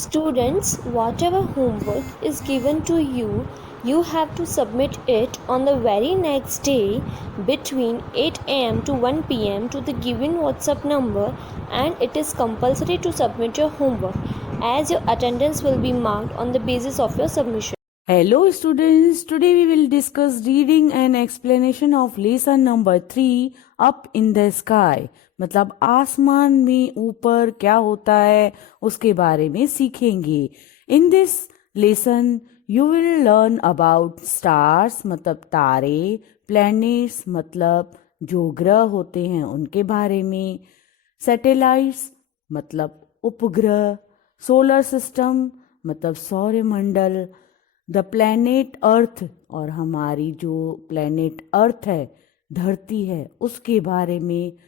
Students, whatever homework is given to you, you have to submit it on the very next day between 8 am to 1 pm to the given WhatsApp number, and it is compulsory to submit your homework as your attendance will be marked on the basis of your submission. Hello students, today we will discuss reading and explanation of lesson number 3 up in the sky. मतलब आसमान में ऊपर क्या होता है उसके बारे में सीखेंगे. In this lesson you will learn about stars मतलब तारे, planets मतलब जो ग्रह होते हैं उनके बारे में, satellites मतलब उपग्रह, solar system मतलब सौरमंडल, द प्लैनेट अर्थ और हमारी जो प्लैनेट अर्थ है धरती है उसके बारे में,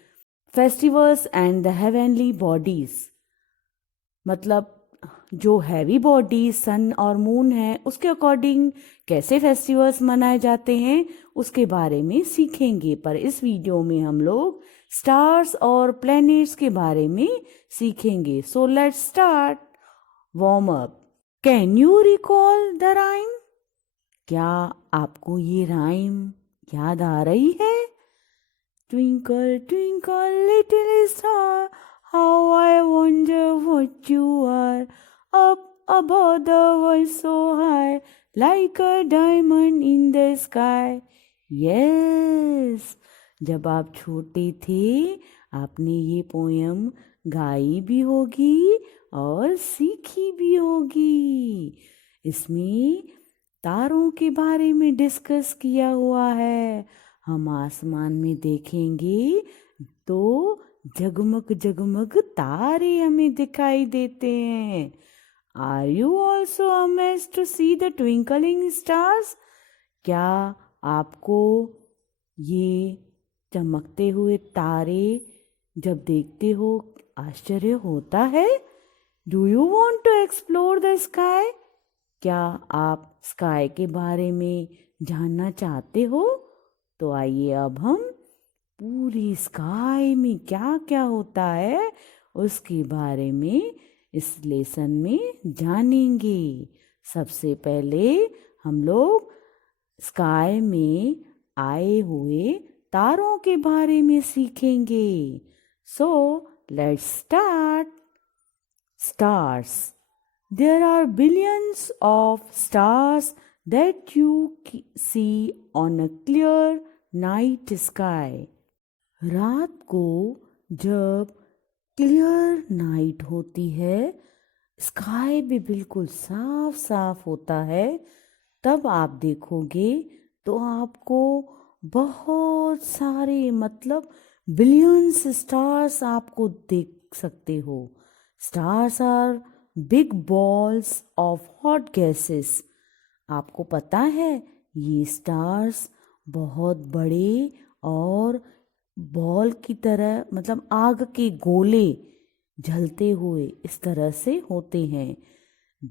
festivals and the heavenly bodies मतलब जो हैवी बॉडी सन और मून है उसके अकॉर्डिंग कैसे फेस्टिवल्स मनाए जाते हैं उसके बारे में सीखेंगे. पर इस वीडियो में हम लोग स्टार्स और प्लैनेट्स के बारे में सीखेंगे. So let's start. Warm up. Can you recall the rhyme? क्या आपको ये राइम याद आ रही है? Twinkle twinkle little star, how I wonder what you are, up above the world so high, like a diamond in the sky. Yes, जब आप छोटे थे आपने ये पोयम गाई भी होगी और सीखी भी होगी. इसमें तारों के बारे में डिस्कस किया हुआ है. हम आसमान में देखेंगे तो जगमग जगमग तारे हमें दिखाई देते हैं. Are you also amazed to see the twinkling stars? क्या आपको ये चमकते हुए तारे जब देखते हो आश्चर्य होता है? Do you want to explore the sky? क्या आप स्काई के बारे में जानना चाहते हो? तो आइए अब हम पूरी स्काई में क्या क्या होता है उसके बारे में इस लेसन में जानेंगे. सबसे पहले हम लोग स्काई में आए हुए तारों के बारे में सीखेंगे. So let's start. Stars. There are billions of stars that you see on a clear night sky. रात को जब क्लियर नाइट होती है, स्काई भी बिल्कुल साफ साफ होता है, तब आप देखोगे तो आपको बहुत सारे मतलब बिलियंस स्टार्स आपको देख सकते हो. Stars are big balls of hot gases. आपको पता है ये स्टार्स बहुत बड़े और बॉल की तरह मतलब आग के गोले जलते हुए इस तरह से होते हैं.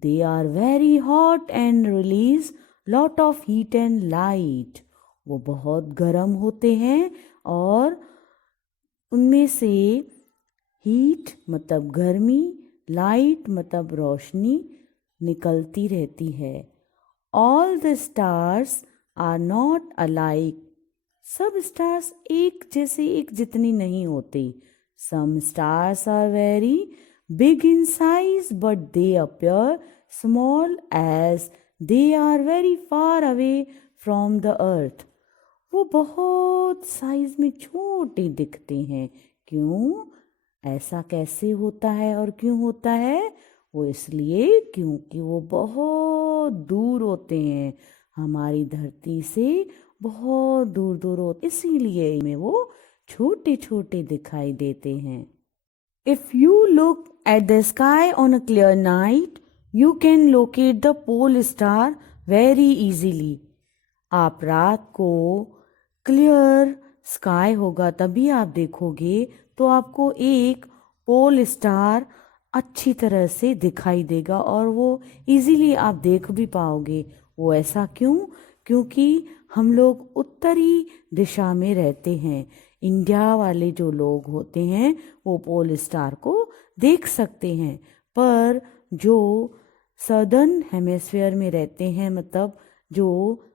They are very hot and release lot of heat and light. वो बहुत गर्म होते हैं और उनमें से हीट मतलब गर्मी, लाइट मतलब रोशनी निकलती रहती है. All the stars are not alike. सब स्टार्स एक जैसे एक जितनी नहीं होती. Some stars are very big in size but they appear small as they are very far away from the earth. वो बहुत साइज में छोटे दिखते हैं. क्यों? ऐसा कैसे होता है और क्यों होता है? वो इसलिए क्योंकि वो बहुत दूर होते हैं, हमारी धरती से बहुत दूर दूर होते, इसीलिए में वो छोटे छोटे दिखाई देते हैं. If you look at the sky on a clear night you can locate the pole star very easily. आप रात को क्लियर स्काई होगा तभी आप देखोगे तो आपको एक पोल स्टार अच्छी तरह से दिखाई देगा और वो इजीली आप देख भी पाओगे. वो ऐसा क्यों? क्योंकि हम लोग उत्तरी दिशा में रहते हैं. इंडिया वाले जो लोग होते हैं वो पोल स्टार को देख सकते हैं, पर जो सदर्न हेमिस्फीयर में रहते हैं, मतलब जो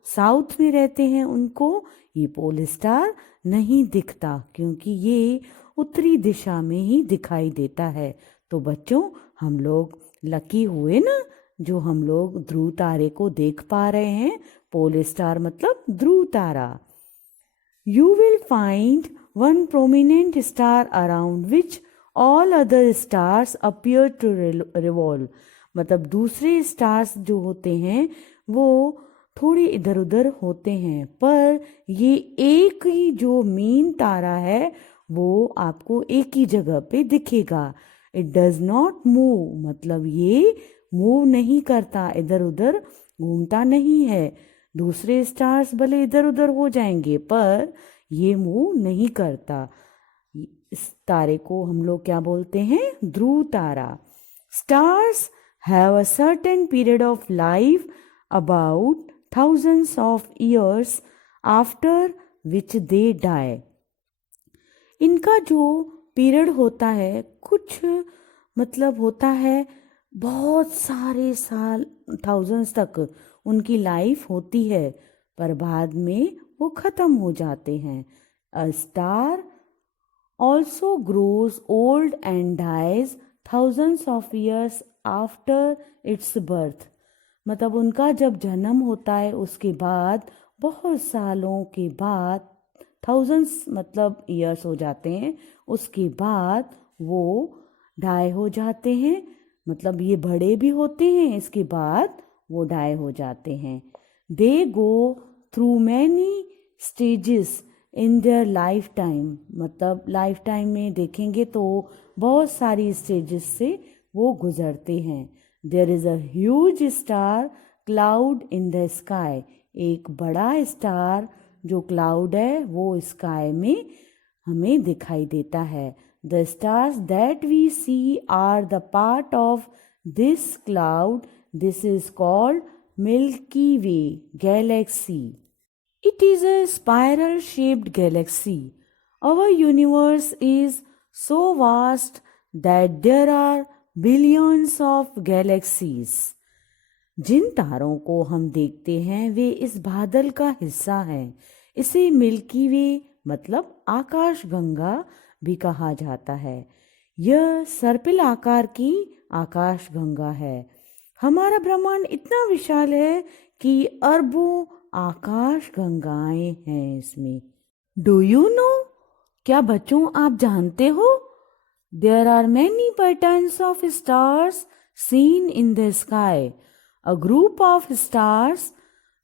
साउथ में रहते हैं, उनको ये पोल स्टार नहीं दिखता, क्योंकि ये उत्तरी दिशा में ही दिखाई देता है। तो बच्चों, हम लोग लकी हुए ना, जो हम लोग ध्रुव तारे को देख पा रहे हैं। पोल स्टार मतलब ध्रुव तारा। You will find one prominent star around which all other stars appear to revolve। मतलब दूसरे स्टार्स जो होते हैं वो थोड़े इधर उधर होते हैं, पर ये एक ही जो मेन तारा है वो आपको एक ही जगह पे दिखेगा। इट डज नॉट मूव, मतलब ये मूव नहीं करता, इधर उधर घूमता नहीं है। दूसरे स्टार्स भले इधर उधर हो जाएंगे पर ये मूव नहीं करता। इस तारे को हम लोग क्या बोलते हैं? ध्रुव तारा। Stars have a certain period of life about thousands of years after which they die। इनका जो पीरियड होता है कुछ मतलब होता है बहुत सारे साल, थाउजेंड्स तक उनकी लाइफ होती है, पर बाद में वो ख़त्म हो जाते हैं। A star also grows old and dies thousands of years after its birth. मतलब उनका जब जन्म होता है उसके बाद बहुत सालों के बाद, थाउजेंड्स मतलब ईयर्स हो जाते हैं, उसके बाद वो डाई हो जाते हैं। मतलब ये बड़े भी होते हैं, इसके बाद वो डाई हो जाते हैं। They go through many stages in their life time. मतलब लाइफ टाइम में देखेंगे तो बहुत सारी स्टेजेस से वो गुजरते हैं। There is a huge star cloud in the sky. एक बड़ा स्टार जो क्लाउड है वो स्काई में हमें दिखाई देता है। The stars that we see are the part of this cloud. This is called Milky Way galaxy. It is a spiral shaped galaxy. Our universe is so vast that there are billions of galaxies। जिन तारों को हम देखते हैं वे इस बादल का हिस्सा हैं। इसे मिल्की वे मतलब आकाश गंगा भी कहा जाता है। यह सर्पिल आकार की आकाश गंगा है। हमारा ब्रह्मांड इतना विशाल है कि अरबों आकाश गंगाएं हैं इसमें। Do you know? क्या बच्चों आप जानते हो? There are many patterns of stars seen in the sky. A group of stars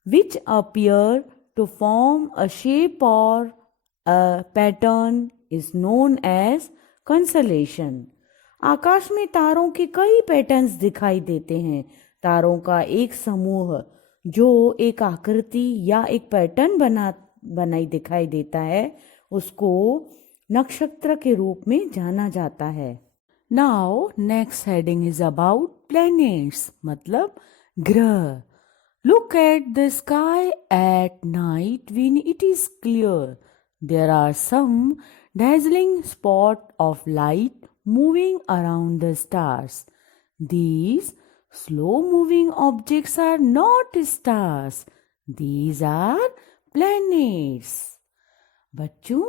which appear to form a shape और a pattern is known as constellation. आकाश में तारों के कई पैटर्न्स दिखाई देते हैं। तारों का एक समूह जो एक आकृति या एक पैटर्न बनाई दिखाई देता है उसको नक्षत्र के रूप में जाना जाता है। Now next heading is about planets मतलब ग्रह। Look at the sky at night when it is clear. There are some dazzling spot of light moving around the stars. These slow moving objects are not stars. These are planets. बच्चों,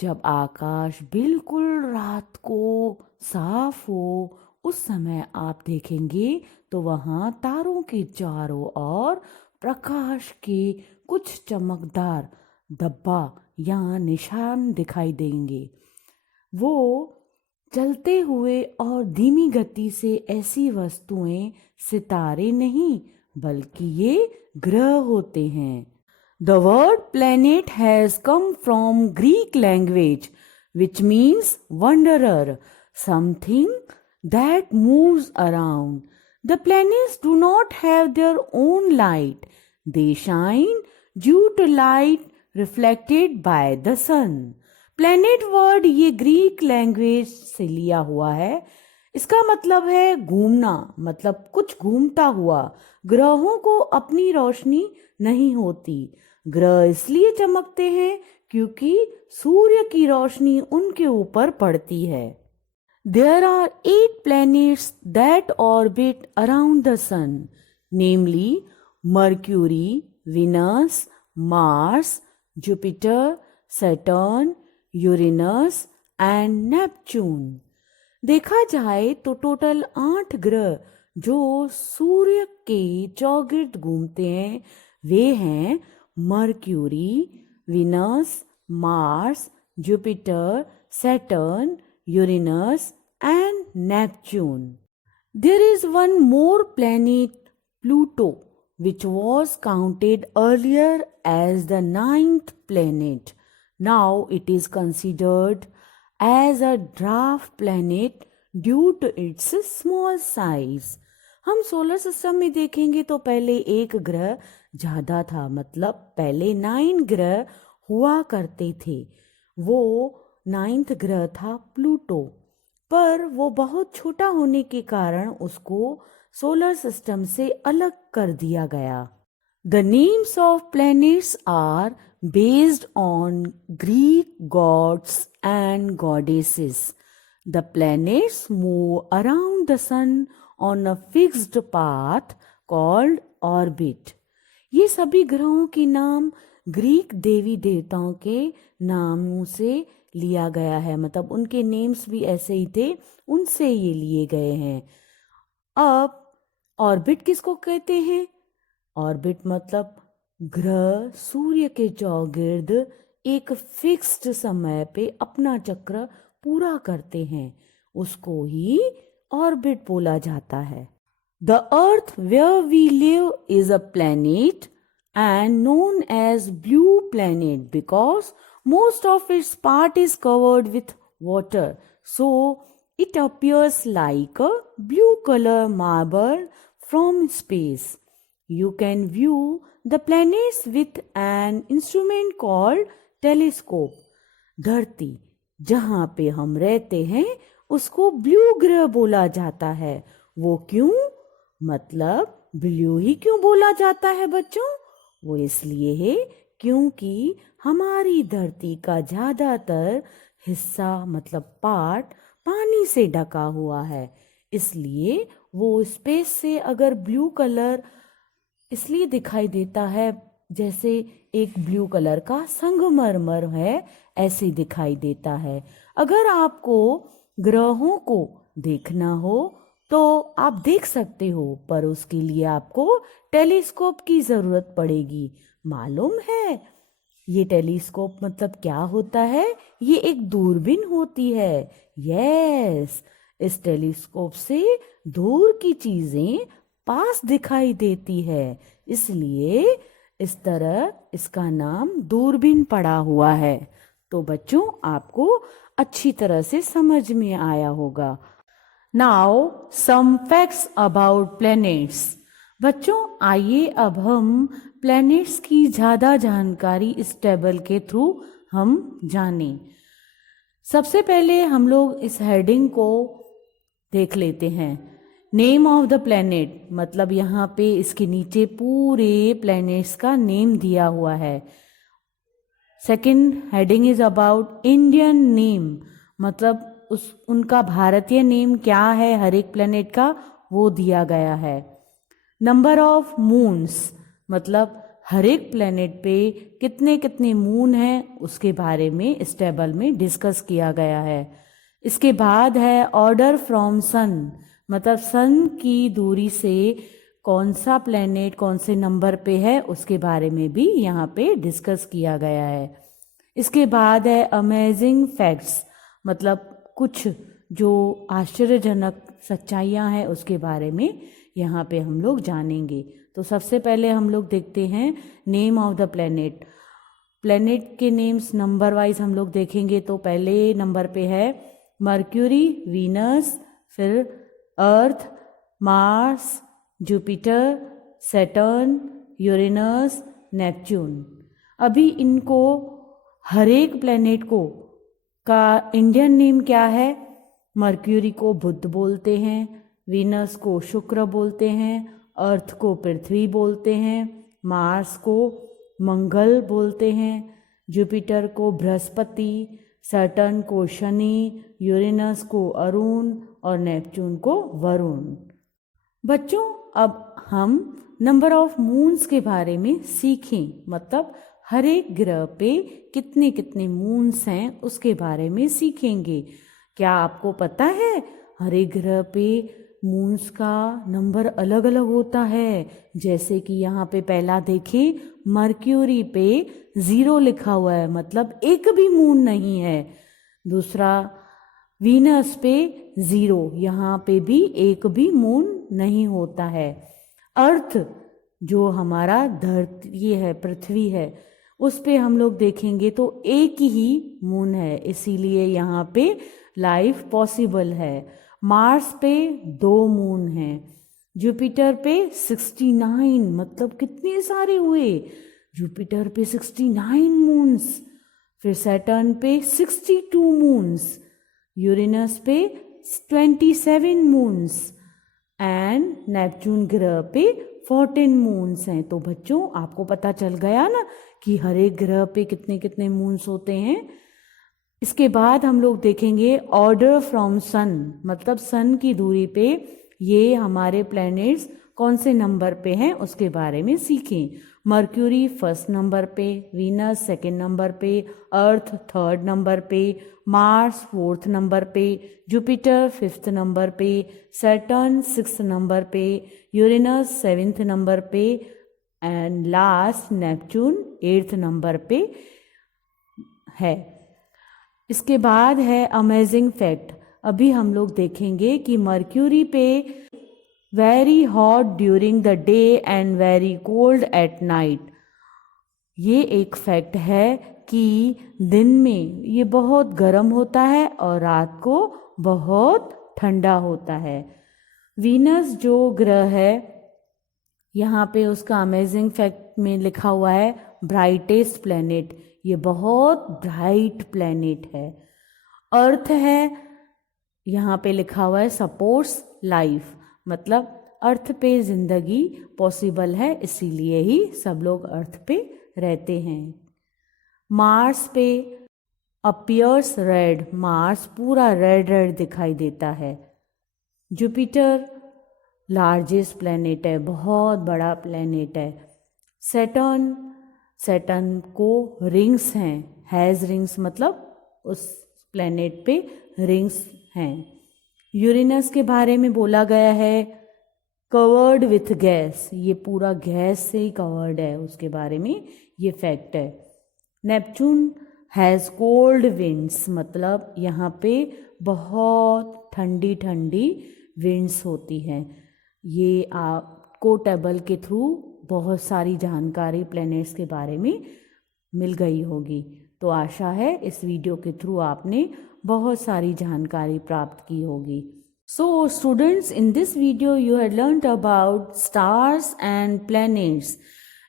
जब आकाश बिल्कुल रात को साफ हो उस समय आप देखेंगे तो वहाँ तारों के चारों ओर प्रकाश के कुछ चमकदार धब्बा या निशान दिखाई देंगे। वो चलते हुए और धीमी गति से ऐसी वस्तुएं सितारे नहीं बल्कि ये ग्रह होते हैं। The word planet has come from Greek language which means wanderer, something that moves around. The planets do not have their own light. They shine due to light reflected by the sun. Planet word ये Greek language से लिया हुआ है। इसका मतलब है घूमना, मतलब कुछ घूमता हुआ। ग्रहों को अपनी रोशनी नहीं होती। ग्रह इसलिए चमकते हैं क्योंकि सूर्य की रोशनी उनके ऊपर पड़ती है। There are 8 planets that orbit around the sun, namely Mercury, Venus, Mars, Jupiter, Saturn, Uranus and Neptune. देखा जाए तो टोटल 8 ग्रह जो सूर्य के चौगिर्द घूमते हैं वे हैं mercury, Venus, Mars, Jupiter, Saturn, Uranus and Neptune. There is one more planet, Pluto, which was counted earlier as the 9th planet. Now it is considered as a dwarf planet due to its small size. हम solar system में देखेंगे तो पहले एक ग्रह ज़्यादा था, मतलब पहले 9 ग्रह हुआ करते थे। वो 9th ग्रह था प्लूटो, पर वो बहुत छोटा होने के कारण उसको सोलर सिस्टम से अलग कर दिया गया। The names of planets are based on Greek gods and goddesses. The planets move around the sun on a fixed path called orbit. ये सभी ग्रहों के नाम ग्रीक देवी देवताओं के नामों से लिया गया है, मतलब उनके नेम्स भी ऐसे ही थे, उनसे ये लिए गए हैं। अब ऑर्बिट किसको कहते हैं? ऑर्बिट मतलब ग्रह सूर्य के चौगिर्द एक फिक्स्ड समय पे अपना चक्र पूरा करते हैं, उसको ही ऑर्बिट बोला जाता है। The earth where we live is a planet and known as blue planet because most of its part is covered with water, so it appears like a blue color marble from space. You can view the planets with an instrument called telescope. धरती जहाँ पे हम रहते हैं उसको blue ग्रह बोला जाता है। वो क्यों? मतलब ब्लू ही क्यों बोला जाता है बच्चों? वो इसलिए है क्योंकि हमारी धरती का ज़्यादातर हिस्सा मतलब पार्ट पानी से ढका हुआ है, इसलिए वो स्पेस से अगर ब्लू कलर इसलिए दिखाई देता है जैसे एक ब्लू कलर का संगमरमर है, ऐसे दिखाई देता है। अगर आपको ग्रहों को देखना हो तो आप देख सकते हो, पर उसके लिए आपको टेलीस्कोप की ज़रूरत पड़ेगी। मालूम है ये टेलीस्कोप मतलब क्या होता है? ये एक दूरबीन होती है। यस, इस टेलीस्कोप से दूर की चीज़ें पास दिखाई देती है, इसलिए इस तरह इसका नाम दूरबीन पड़ा हुआ है। तो बच्चों आपको अच्छी तरह से समझ में आया होगा। Now some facts about planets. बच्चों आइए अब हम प्लैनेट्स की ज़्यादा जानकारी इस टेबल के थ्रू हम जानें। सबसे पहले हम लोग इस हेडिंग को देख लेते हैं। नेम ऑफ द प्लैनेट मतलब यहाँ पे इसके नीचे पूरे प्लैनेट्स का नेम दिया हुआ है। Second heading is about Indian name मतलब उनका भारतीय नेम क्या है, हर एक प्लैनेट का वो दिया गया है। नंबर ऑफ मून्स मतलब हर एक प्लैनेट पे कितने कितने मून हैं उसके बारे में इस टेबल में डिस्कस किया गया है। इसके बाद है ऑर्डर फ्रॉम सन मतलब सन की दूरी से कौन सा प्लैनेट कौन से नंबर पे है उसके बारे में भी यहाँ पे डिस्कस किया गया है। इसके बाद है अमेजिंग फैक्ट्स मतलब कुछ जो आश्चर्यजनक सच्चाइयाँ हैं उसके बारे में यहाँ पे हम लोग जानेंगे। तो सबसे पहले हम लोग देखते हैं name of the planet. Planet के नेम्स नंबर वाइज हम लोग देखेंगे तो पहले नंबर पे है मर्क्यूरी, वीनस, फिर Earth, Mars, Jupiter, Saturn, Uranus, Neptune. अभी इनको हर एक प्लैनेट को का इंडियन नेम क्या है? मर्क्यूरी को बुध बोलते हैं, वीनस को शुक्र बोलते हैं, अर्थ को पृथ्वी बोलते हैं, मार्स को मंगल बोलते हैं, जुपिटर को बृहस्पति, सैटर्न को शनि, यूरेनस को अरुण और नेपच्यून को वरुण। बच्चों, अब हम नंबर ऑफ मून्स के बारे में सीखें, मतलब हर एक ग्रह पे कितने कितने मून्स हैं उसके बारे में सीखेंगे। क्या आपको पता है हर एक ग्रह पे मून्स का नंबर अलग अलग होता है? जैसे कि यहाँ पे पहला देखें, मर्क्यूरी पे 0 लिखा हुआ है, मतलब एक भी मून नहीं है। दूसरा, वीनस पे 0, यहाँ पे भी एक भी मून नहीं होता है। अर्थ जो हमारा धरती है, पृथ्वी है, उस पे हम लोग देखेंगे तो एक ही मून है, इसीलिए यहाँ पे लाइफ पॉसिबल है। मार्स पे 2 मून हैं। जुपिटर पे 69, मतलब कितने सारे हुए, जुपिटर पे 69 मून्स। फिर सैटर्न पे 62 मून्स, यूरेनस पे 27 मून्स एंड नेपच्यून ग्रह पे 14 मून्स हैं। तो बच्चों, आपको पता चल गया ना कि हर एक ग्रह पे कितने कितने मून्स होते हैं। इसके बाद हम लोग देखेंगे ऑर्डर फ्रॉम सन, मतलब सन की दूरी पे ये हमारे प्लैनेट्स कौन से नंबर पे हैं उसके बारे में सीखें। मर्क्यूरी फर्स्ट नंबर पे, वीनस सेकंड नंबर पे, अर्थ थर्ड नंबर पे, मार्स फोर्थ नंबर पे, जुपिटर फिफ्थ नंबर पे, सैटर्न सिक्स्थ नंबर पे, यूरेनस सेवेंथ नंबर पे and last Neptune 8th number पे है। इसके बाद है अमेजिंग फैक्ट। अभी हम लोग देखेंगे कि मर्क्यूरी पे very hot during the day and very cold at night. ये एक फैक्ट है कि दिन में ये बहुत गर्म होता है और रात को बहुत ठंडा होता है। वीनस जो ग्रह है, यहाँ पे उसका अमेजिंग फैक्ट में लिखा हुआ है ब्राइटेस्ट प्लैनेट। ये बहुत ब्राइट प्लैनेट है। अर्थ है, यहाँ पे लिखा हुआ है सपोर्ट्स लाइफ, मतलब अर्थ पे जिंदगी पॉसिबल है, इसीलिए ही सब लोग अर्थ पे रहते हैं। मार्स पे अपीयर्स रेड, मार्स पूरा रेड रेड दिखाई देता है। जुपिटर लार्जेस्ट प्लैनेट है, बहुत बड़ा प्लैनेट है। सैटर्न को रिंग्स हैं, हैज़ रिंग्स, मतलब उस प्लैनेट पे रिंग्स हैं। यूरेनस के बारे में बोला गया है कवर्ड विथ गैस, ये पूरा गैस से ही कवर्ड है, उसके बारे में ये फैक्ट है। नेपच्यून हैज़ कोल्ड विंड्स, मतलब यहाँ पे बहुत ठंडी ठंडी विंड्स होती हैं। ये आपको टेबल के थ्रू बहुत सारी जानकारी प्लैनेट्स के बारे में मिल गई होगी। तो आशा है इस वीडियो के थ्रू आपने बहुत सारी जानकारी प्राप्त की होगी। So students, in this video you had learnt about stars and planets.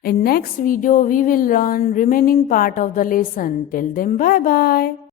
In next video we will learn remaining part of the lesson. Till then, bye bye.